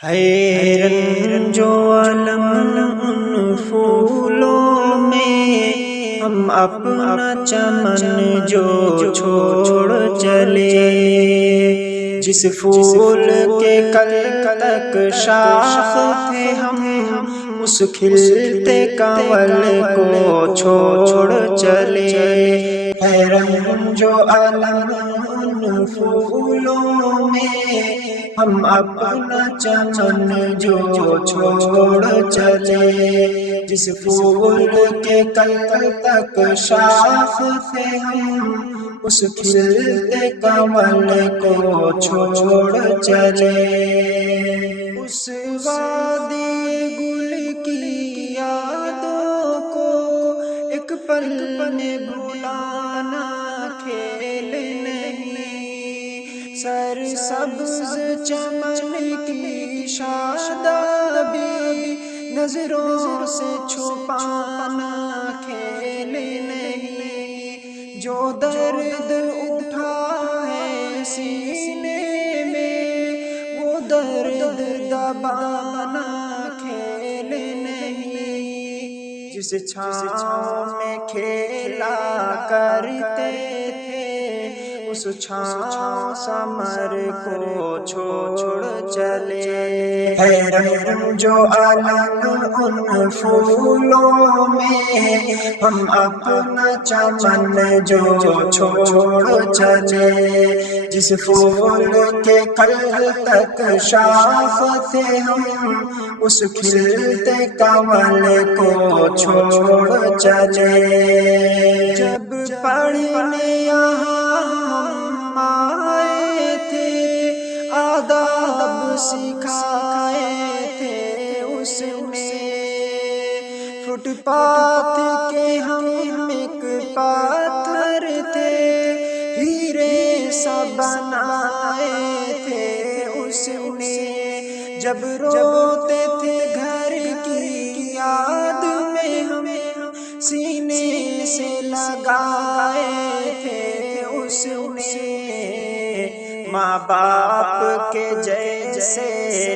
حیرن جو عالم ان پھولوں میں، ہم اپنا چمن جو چھوڑ چلے، جس پھول کے کل تک شاخ تھے ہم، اس کھلتے کنول کو چھوڑ چلے۔ حیرن جو عالم ان پھولوں میں، ہم اپنا چمن جو چھوڑ چلے، جس پھول کے کل تک شاخ تھے ہم، اس کھلتے کنول کو چھوڑ چلے۔ اس وادی گل کی یادوں کو ایک پل میں بھلانا کھیل نہیں، سرسبز چمن کی شادابی نظروں سے چھپانا کھیل نہیں، جو درد اٹھا ہے سینے میں وہ درد دبانا کھیل نہیں، جس چھاؤں میں کھیلا کرتے تھے اس چھاؤں ثمر کو چھوڑ چلے۔ حیرن جو عالم ان پھولوں میں، ہم اپنا چمن جو چھوڑ چلے، جس پھول کے کل تک شاخ تھے ہم، اس کھلتے کنول کو چھوڑ چلے۔ جب پڑھنے یہاں ہم آئے تھے، آداب سکھائے تھے اس نے، فٹ پاتھ کے ہم ایک پاتھر تھے، ہیرے سا بنائے تھے اس نے، جب روتے تھے گھر کی یاد میں ہمیں سینے سے لگائے تھے اس نے، ماں باپ کے جیسے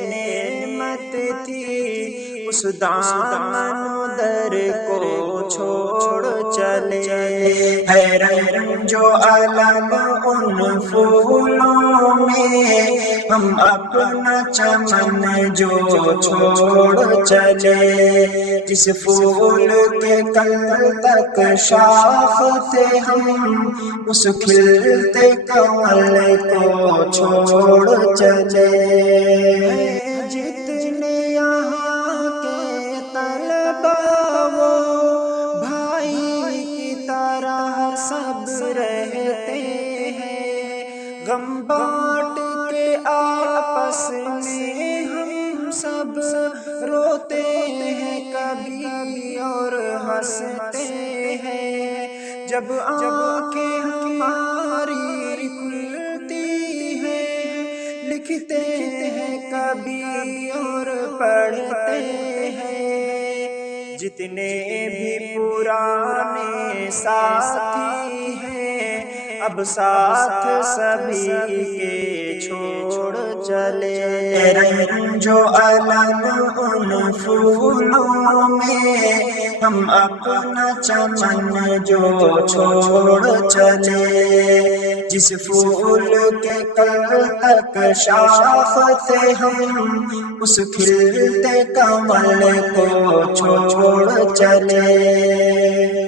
نعمت تھی، اس دامن در کو چھوڑ چلے۔ حیرن جو عالم ان پھولوں میں، ہم اپنا چمن جو چھوڑ چلے، جس پھول کے کل تک شاخ تھے ہم، اس کھلتے کنول کو چھوڑ چلے۔ جتنے یہاں کے طلبا وہ بھائی کی طرح سب رہتے ہیں، غم بانٹ کے آپس میں ہم سب روتے ہیں کبھی اور ہنستے ہیں، جب آنکھیں ہماری کھلتی ہیں، لکھتے ہیں کبھی اور پڑھتے ہیں، جتنے بھی پرانے ساتھی ہیں اب ساتھ سبھی کے چھوڑ چلے۔ حیرن جو عالم ان پھولوں میں، ہم اپنا چمن جو چھوڑ چلے، جس پھول کے کل تک شاخ تھے ہم، اس کھلتے کنول کو چھوڑ چلے۔